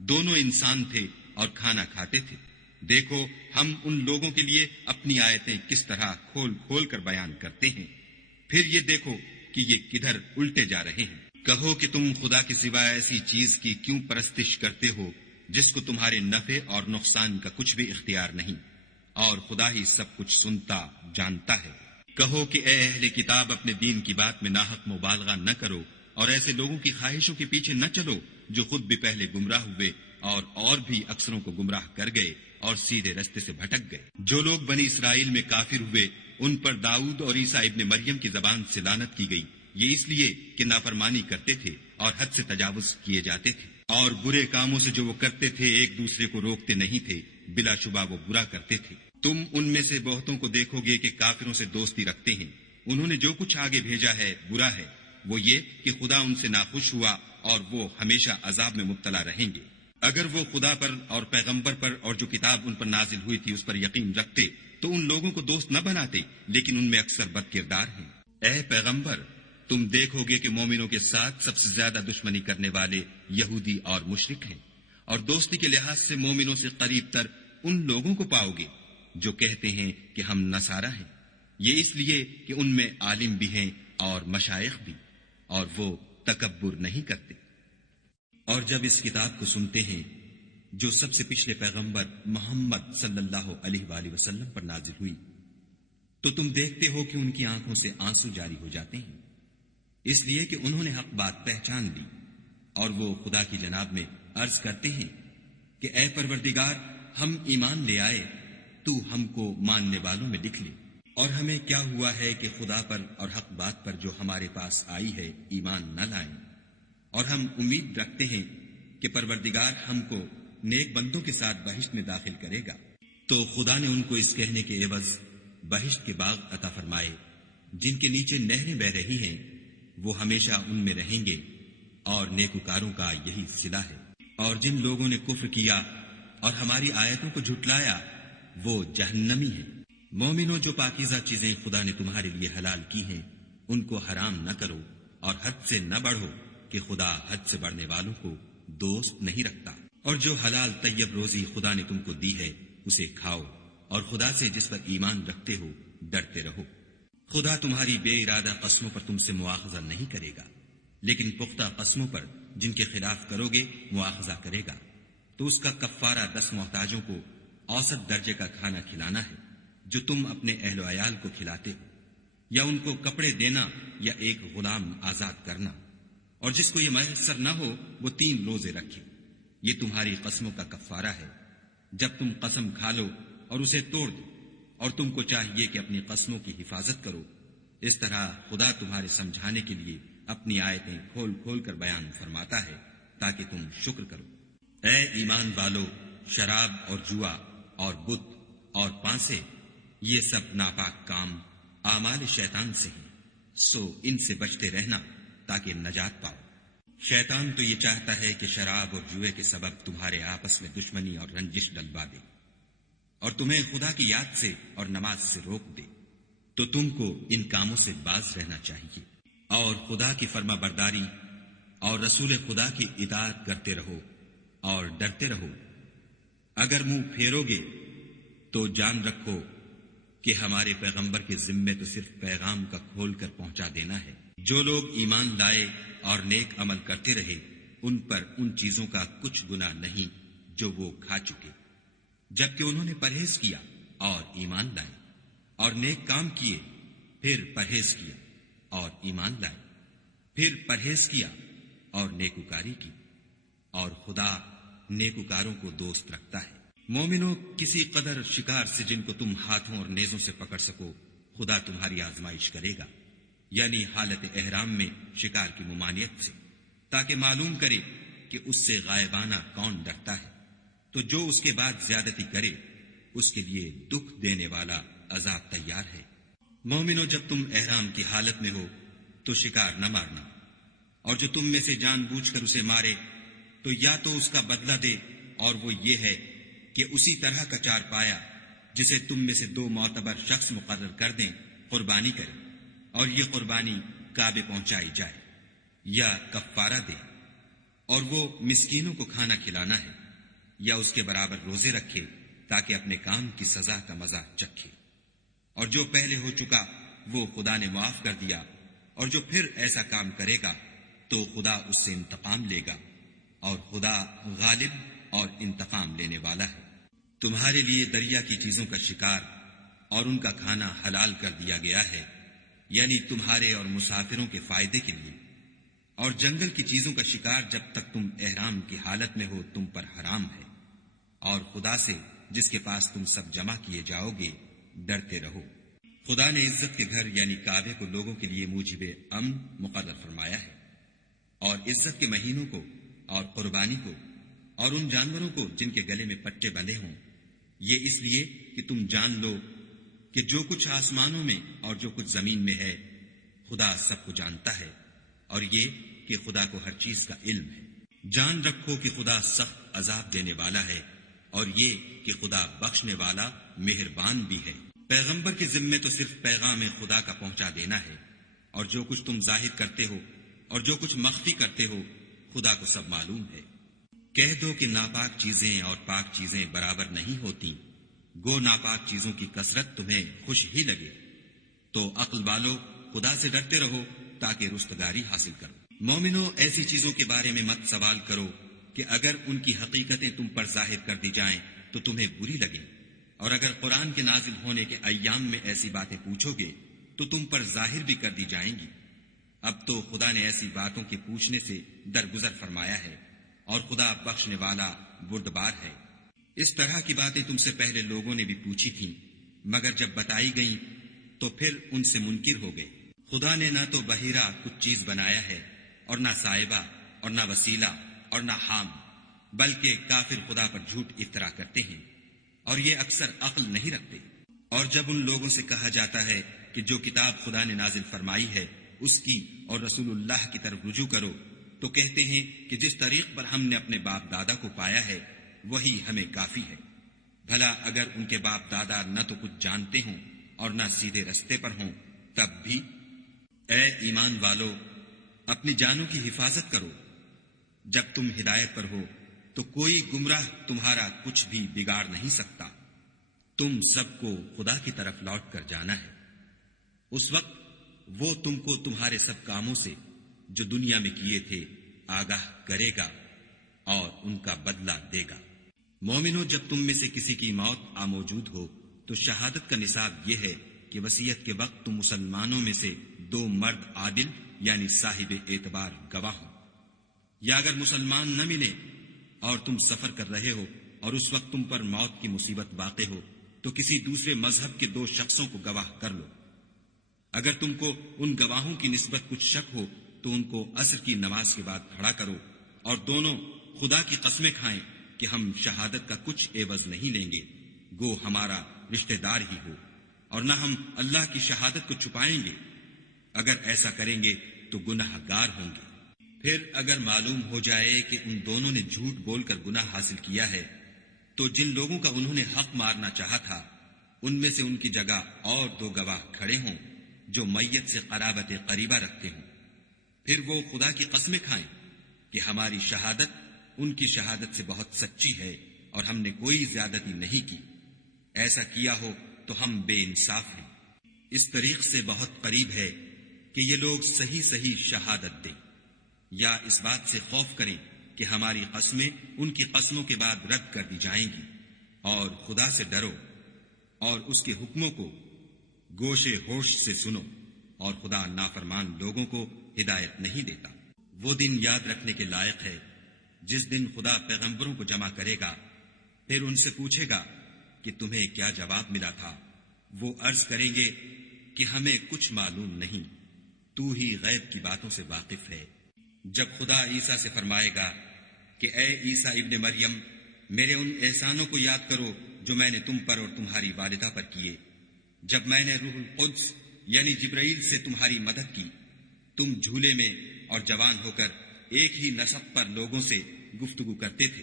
دونوں انسان تھے اور کھانا کھاتے تھے۔ دیکھو ہم ان لوگوں کے لیے اپنی آیتیں کس طرح کھول کھول کر بیان کرتے ہیں، پھر یہ دیکھو کہ یہ کدھر الٹے جا رہے ہیں۔ کہو کہ تم خدا کے سوا ایسی چیز کی کیوں پرستش کرتے ہو جس کو تمہارے نفع اور نقصان کا کچھ بھی اختیار نہیں، اور خدا ہی سب کچھ سنتا جانتا ہے۔ کہو کہ اے اہل کتاب، اپنے دین کی بات میں ناحق مبالغہ نہ کرو، اور ایسے لوگوں کی خواہشوں کے پیچھے نہ چلو جو خود بھی پہلے گمراہ ہوئے اور بھی اکثروں کو گمراہ کر گئے اور سیدھے رستے سے بھٹک گئے۔ جو لوگ بنی اسرائیل میں کافر ہوئے ان پر داؤد اور عیسیٰ ابن مریم کی زبان سے لعنت کی گئی، یہ اس لیے کہ نافرمانی کرتے تھے اور حد سے تجاوز کیے جاتے تھے، اور برے کاموں سے جو وہ کرتے تھے ایک دوسرے کو روکتے نہیں تھے، بلا شبہ وہ برا کرتے تھے۔ تم ان میں سے بہتوں کو دیکھو گے کہ کافروں سے دوستی رکھتے ہیں، انہوں نے جو کچھ آگے بھیجا ہے برا ہے، وہ یہ کہ خدا ان سے ناخوش ہوا اور وہ ہمیشہ عذاب میں مبتلا رہیں گے۔ اگر وہ خدا پر اور پیغمبر پر اور جو کتاب ان پر نازل ہوئی تھی اس پر یقین رکھتے تو ان لوگوں کو دوست نہ بناتے، لیکن ان میں اکثر بد کردار ہیں۔ اے پیغمبر، تم دیکھو گے کہ مومنوں کے ساتھ سب سے زیادہ دشمنی کرنے والے یہودی اور مشرک ہیں، اور دوستی کے لحاظ سے مومنوں سے قریب تر ان لوگوں کو پاؤ گے جو کہتے ہیں کہ ہم نصارہ ہیں، یہ اس لیے کہ ان میں عالم بھی ہیں اور مشائخ بھی، اور وہ تکبر نہیں کرتے۔ اور جب اس کتاب کو سنتے ہیں جو سب سے پچھلے پیغمبر محمد صلی اللہ علیہ وآلہ وسلم پر نازل ہوئی، تو تم دیکھتے ہو کہ ان کی آنکھوں سے آنسو جاری ہو جاتے ہیں، اس لیے کہ انہوں نے حق بات پہچان لی، اور وہ خدا کی جناب میں عرض کرتے ہیں کہ اے پروردگار، ہم ایمان لے آئے، تو ہم کو ماننے والوں میں لکھ لے۔ اور ہمیں کیا ہوا ہے کہ خدا پر اور حق بات پر جو ہمارے پاس آئی ہے ایمان نہ لائیں، اور ہم امید رکھتے ہیں کہ پروردگار ہم کو نیک بندوں کے ساتھ بہشت میں داخل کرے گا۔ تو خدا نے ان کو اس کہنے کے عوض بہشت کے باغ عطا فرمائے جن کے نیچے نہریں بہ رہی ہیں، وہ ہمیشہ ان میں رہیں گے، اور نیکوکاروں کا یہی صلہ ہے۔ اور جن لوگوں نے کفر کیا اور ہماری آیتوں کو جھٹلایا وہ جہنمی ہیں۔ مومنوں، جو پاکیزہ چیزیں خدا نے تمہارے لیے حلال کی ہیں ان کو حرام نہ کرو، اور حد سے نہ بڑھو کہ خدا حد سے بڑھنے والوں کو دوست نہیں رکھتا۔ اور جو حلال طیب روزی خدا نے تم کو دی ہے اسے کھاؤ، اور خدا سے جس پر ایمان رکھتے ہو ڈرتے رہو۔ خدا تمہاری بے ارادہ قسموں پر تم سے مواخذہ نہیں کرے گا، لیکن پختہ قسموں پر جن کے خلاف کرو گے مواخذہ کرے گا۔ تو اس کا کفارہ 10 محتاجوں کو اوسط درجے کا کھانا کھلانا ہے جو تم اپنے اہل و عیال کو کھلاتے ہو، یا ان کو کپڑے دینا یا ایک غلام آزاد کرنا، اور جس کو یہ میسر نہ ہو وہ 3 روزے رکھے۔ یہ تمہاری قسموں کا کفارہ ہے جب تم قسم کھا لو اور اسے توڑ دو، اور تم کو چاہیے کہ اپنی قسموں کی حفاظت کرو۔ اس طرح خدا تمہارے سمجھانے کے لیے اپنی آیتیں کھول کھول کر بیان فرماتا ہے تاکہ تم شکر کرو۔ اے ایمان والو، شراب اور جوا اور بت اور پانسے، یہ سب ناپاک کام اعمال شیطان سے ہیں، سو ان سے بچتے رہنا تاکہ نجات پاؤ۔ شیطان تو یہ چاہتا ہے کہ شراب اور جوئے کے سبب تمہارے آپس میں دشمنی اور رنجش ڈلوا دے، اور تمہیں خدا کی یاد سے اور نماز سے روک دے، تو تم کو ان کاموں سے باز رہنا چاہیے، اور خدا کی فرما برداری اور رسول خدا کی اطاعت کرتے رہو اور ڈرتے رہو۔ اگر منہ پھیرو گے تو جان رکھو کہ ہمارے پیغمبر کے ذمے تو صرف پیغام کا کھول کر پہنچا دینا ہے۔ جو لوگ ایمان لائے اور نیک عمل کرتے رہے ان پر ان چیزوں کا کچھ گناہ نہیں جو وہ کھا چکے، جبکہ انہوں نے پرہیز کیا اور ایمان لائے، اور نیک کام کیے، پھر پرہیز کیا اور ایمان لائے، پھر پرہیز کیا اور نیکوکاری کی، اور خدا نیکوکاروں کو دوست رکھتا ہے۔ مومنوں، کسی قدر شکار سے جن کو تم ہاتھوں اور نیزوں سے پکڑ سکو خدا تمہاری آزمائش کرے گا، یعنی حالت احرام میں شکار کی ممانعت سے، تاکہ معلوم کرے کہ اس سے غائبانہ کون ڈرتا ہے، تو جو اس کے بعد زیادتی کرے اس کے لیے دکھ دینے والا عذاب تیار ہے۔ مومنوں، جب تم احرام کی حالت میں ہو تو شکار نہ مارنا، اور جو تم میں سے جان بوجھ کر اسے مارے تو یا تو اس کا بدلہ دے، اور وہ یہ ہے کہ اسی طرح کا چار پایا جسے تم میں سے 2 معتبر شخص مقرر کر دیں قربانی کرے، اور یہ قربانی کعبے پہنچائی جائے، یا کفارہ دے، اور وہ مسکینوں کو کھانا کھلانا ہے، یا اس کے برابر روزے رکھے تاکہ اپنے کام کی سزا کا مزہ چکھے۔ اور جو پہلے ہو چکا وہ خدا نے معاف کر دیا، اور جو پھر ایسا کام کرے گا تو خدا اس سے انتقام لے گا، اور خدا غالب اور انتقام لینے والا ہے۔ تمہارے لیے دریا کی چیزوں کا شکار اور ان کا کھانا حلال کر دیا گیا ہے، یعنی تمہارے اور مسافروں کے فائدے کے لیے، اور جنگل کی چیزوں کا شکار جب تک تم احرام کی حالت میں ہو تم پر حرام ہے، اور خدا سے جس کے پاس تم سب جمع کیے جاؤ گے ڈرتے رہو۔ خدا نے عزت کے گھر یعنی کعبے کو لوگوں کے لیے موجب امن مقرر فرمایا ہے، اور عزت کے مہینوں کو اور قربانی کو اور ان جانوروں کو جن کے گلے میں پٹے بندھے ہوں، یہ اس لیے کہ تم جان لو کہ جو کچھ آسمانوں میں اور جو کچھ زمین میں ہے خدا سب کو جانتا ہے، اور یہ کہ خدا کو ہر چیز کا علم ہے۔ جان رکھو کہ خدا سخت عذاب دینے والا ہے، اور یہ کہ خدا بخشنے والا مہربان بھی ہے۔ پیغمبر کے ذمے تو صرف پیغام خدا کا پہنچا دینا ہے، اور جو کچھ تم ظاہر کرتے ہو اور جو کچھ مخفی کرتے ہو خدا کو سب معلوم ہے۔ کہہ دو کہ ناپاک چیزیں اور پاک چیزیں برابر نہیں ہوتی، گو ناپاک چیزوں کی کثرت تمہیں خوش ہی لگے، تو عقل والو خدا سے ڈرتے رہو تاکہ رستگاری حاصل کرو۔ مومنو، ایسی چیزوں کے بارے میں مت سوال کرو کہ اگر ان کی حقیقتیں تم پر ظاہر کر دی جائیں تو تمہیں بری لگیں، اور اگر قرآن کے نازل ہونے کے ایام میں ایسی باتیں پوچھو گے تو تم پر ظاہر بھی کر دی جائیں گی۔ اب تو خدا نے ایسی باتوں کے پوچھنے سے درگزر فرمایا ہے، اور خدا بخشنے والا بردبار ہے۔ اس طرح کی باتیں تم سے پہلے لوگوں نے بھی پوچھی تھیں، مگر جب بتائی گئیں تو پھر ان سے منکر ہو گئے۔ خدا نے نہ تو بحیرہ کچھ چیز بنایا ہے، اور نہ صاحبہ، اور نہ وسیلہ، اور نہ حام، بلکہ کافر خدا پر جھوٹ افطرا کرتے ہیں، اور یہ اکثر عقل نہیں رکھتے۔ اور جب ان لوگوں سے کہا جاتا ہے کہ جو کتاب خدا نے نازل فرمائی ہے اس کی اور رسول اللہ کی طرف رجوع کرو، تو کہتے ہیں کہ جس طریق پر ہم نے اپنے باپ دادا کو پایا ہے وہی ہمیں کافی ہے۔ بھلا اگر ان کے باپ دادا نہ تو کچھ جانتے ہوں اور نہ سیدھے رستے پر ہوں تب بھی؟ اے ایمان والو، اپنی جانوں کی حفاظت کرو۔ جب تم ہدایت پر ہو تو کوئی گمراہ تمہارا کچھ بھی بگاڑ نہیں سکتا۔ تم سب کو خدا کی طرف لوٹ کر جانا ہے، اس وقت وہ تم کو تمہارے سب کاموں سے جو دنیا میں کیے تھے آگاہ کرے گا اور ان کا بدلہ دے گا۔ مومنو، جب تم میں سے کسی کی موت آ موجود ہو تو شہادت کا نصاب یہ ہے کہ وصیت کے وقت تم مسلمانوں میں سے 2 مرد عادل یعنی صاحب اعتبار گواہ ہوں، یا اگر مسلمان نہ ملے اور تم سفر کر رہے ہو اور اس وقت تم پر موت کی مصیبت واقع ہو تو کسی دوسرے مذہب کے 2 شخصوں کو گواہ کر لو۔ اگر تم کو ان گواہوں کی نسبت کچھ شک ہو تو ان کو عصر کی نماز کے بعد کھڑا کرو، اور دونوں خدا کی قسمیں کھائیں کہ ہم شہادت کا کچھ عوض نہیں لیں گے، گو ہمارا رشتہ دار ہی ہو، اور نہ ہم اللہ کی شہادت کو چھپائیں گے۔ اگر ایسا کریں گے تو گناہ گار ہوں گے۔ پھر اگر معلوم ہو جائے کہ ان دونوں نے جھوٹ بول کر گناہ حاصل کیا ہے تو جن لوگوں کا انہوں نے حق مارنا چاہا تھا ان میں سے ان کی جگہ اور 2 گواہ کھڑے ہوں جو میت سے قرابت قریبہ رکھتے ہوں، پھر وہ خدا کی قسمیں کھائیں کہ ہماری شہادت ان کی شہادت سے بہت سچی ہے اور ہم نے کوئی زیادتی نہیں کی۔ ایسا کیا ہو تو ہم بے انصاف ہیں۔ اس طریق سے بہت قریب ہے کہ یہ لوگ صحیح صحیح شہادت دیں، یا اس بات سے خوف کریں کہ ہماری قسمیں ان کی قسموں کے بعد رد کر دی جائیں گی، اور خدا سے ڈرو اور اس کے حکموں کو گوشے ہوش سے سنو، اور خدا نافرمان لوگوں کو ہدایت نہیں دیتا۔ وہ دن یاد رکھنے کے لائق ہے جس دن خدا پیغمبروں کو جمع کرے گا، پھر ان سے پوچھے گا کہ تمہیں کیا جواب ملا تھا۔ وہ عرض کریں گے کہ ہمیں کچھ معلوم نہیں، تو ہی غیب کی باتوں سے واقف ہے۔ جب خدا عیسیٰ سے فرمائے گا کہ اے عیسیٰ ابن مریم، میرے ان احسانوں کو یاد کرو جو میں نے تم پر اور تمہاری والدہ پر کیے، جب میں نے روح القدس یعنی جبرائیل سے تمہاری مدد کی، تم جھولے میں اور جوان ہو کر ایک ہی نسق پر لوگوں سے گفتگو کرتے تھے،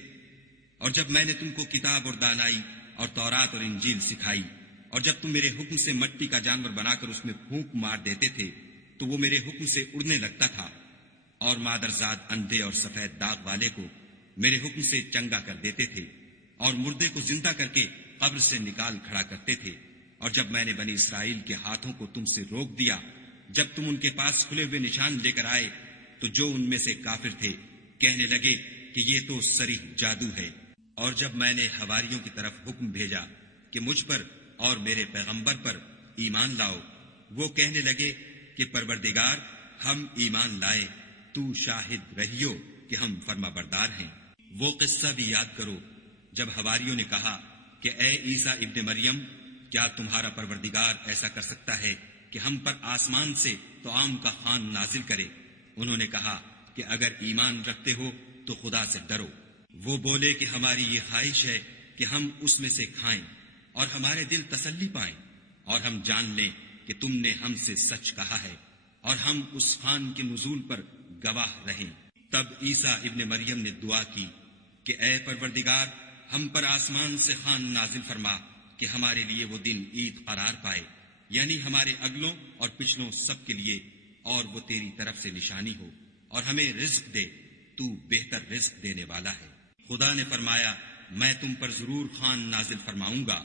اور جب میں نے تم کو کتاب اور دانائی اور تورات اور انجیل سکھائی، اور جب تم میرے حکم سے مٹی کا جانور بنا کر اس میں پھونک مار دیتے تھے تو وہ میرے حکم سے اڑنے لگتا تھا، اور مادرزاد اندھے اور سفید داغ والے کو میرے حکم سے چنگا کر دیتے تھے، اور مردے کو زندہ کر کے قبر سے نکال کھڑا کرتے تھے، اور جب میں نے بنی اسرائیل کے ہاتھوں کو تم سے روک دیا جب تم ان کے پاس کھلے ہوئے نشان لے کر آئے، تو جو ان میں سے کافر تھے کہنے لگے کہ یہ تو صریح جادو ہے۔ اور جب میں نے حواریوں کی طرف حکم بھیجا کہ مجھ پر اور میرے پیغمبر پر ایمان لاؤ، وہ کہنے لگے کہ پروردگار، ہم ایمان لائے، تو شاہد رہیو کہ ہم فرما بردار ہیں۔ وہ قصہ بھی یاد کرو جب حواریوں نے کہا کہ اے عیسیٰ ابن مریم، کیا تمہارا پروردگار ایسا کر سکتا ہے کہ ہم پر آسمان سے طعام کا خوان نازل کرے؟ انہوں نے کہا کہ اگر ایمان رکھتے ہو تو خدا سے ڈرو۔ وہ بولے کہ ہماری یہ خواہش ہے کہ ہم اس میں سے کھائیں اور ہمارے دل تسلی پائیں، اور ہم جان لیں کہ تم نے ہم سے سچ کہا ہے، اور ہم اس خوان کے نزول پر گواہ رہیں۔ تب عیسیٰ ابن مریم نے دعا کی کہ اے پروردگار، ہم پر آسمان سے خوان نازل فرما کہ ہمارے لیے وہ دن عید قرار پائے، یعنی ہمارے اگلوں اور پچھلوں سب کے لیے، اور وہ تیری طرف سے نشانی ہو، اور ہمیں رزق دے، تو بہتر رزق دینے والا ہے۔ خدا نے فرمایا، میں تم پر ضرور خوان نازل فرماؤں گا،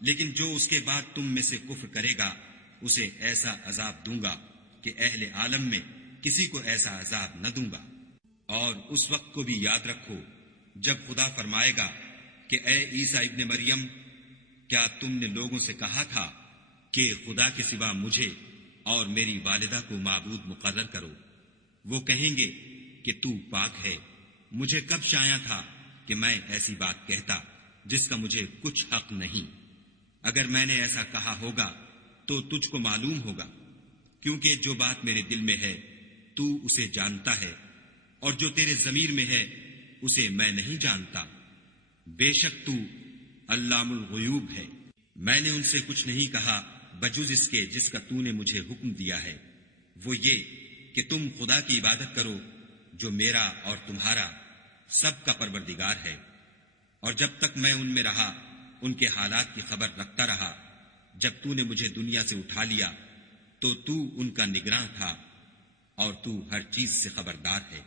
لیکن جو اس کے بعد تم میں سے کفر کرے گا اسے ایسا عذاب دوں گا کہ اہل عالم میں کسی کو ایسا عذاب نہ دوں گا۔ اور اس وقت کو بھی یاد رکھو جب خدا فرمائے گا کہ اے عیسیٰ ابن مریم، کیا تم نے لوگوں سے کہا تھا کہ خدا کے سوا مجھے اور میری والدہ کو معبود مقرر کرو؟ وہ کہیں گے کہ تو پاک ہے، مجھے کب شایع تھا کہ میں ایسی بات کہتا جس کا مجھے کچھ حق نہیں۔ اگر میں نے ایسا کہا ہوگا تو تجھ کو معلوم ہوگا، کیونکہ جو بات میرے دل میں ہے تو اسے جانتا ہے، اور جو تیرے ضمیر میں ہے اسے میں نہیں جانتا۔ بے شک تو علام الغیوب ہے۔ میں نے ان سے کچھ نہیں کہا بجز اس کے جس کا تو نے مجھے حکم دیا ہے، وہ یہ کہ تم خدا کی عبادت کرو جو میرا اور تمہارا سب کا پروردگار ہے۔ اور جب تک میں ان میں رہا ان کے حالات کی خبر رکھتا رہا۔ جب تو نے مجھے دنیا سے اٹھا لیا تو تو ان کا نگراں تھا، اور تو ہر چیز سے خبردار ہے۔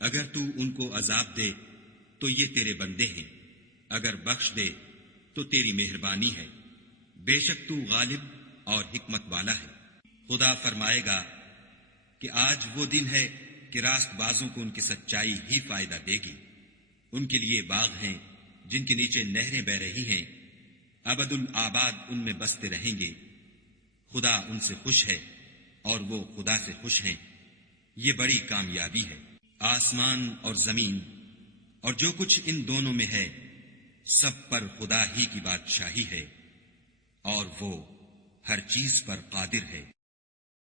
اگر تو ان کو عذاب دے تو یہ تیرے بندے ہیں، اگر بخش دے تو تیری مہربانی ہے، بے شک تو غالب اور حکمت والا ہے۔ خدا فرمائے گا کہ آج وہ دن ہے کہ راست بازوں کو ان کی سچائی ہی فائدہ دے گی۔ ان کے لیے باغ ہیں جن کے نیچے نہریں بہ رہی ہیں، ابد الآباد ان میں بستے رہیں گے۔ خدا ان سے خوش ہے اور وہ خدا سے خوش ہیں، یہ بڑی کامیابی ہے۔ آسمان اور زمین اور جو کچھ ان دونوں میں ہے سب پر خدا ہی کی بادشاہی ہے، اور وہ ہر چیز پر قادر ہے۔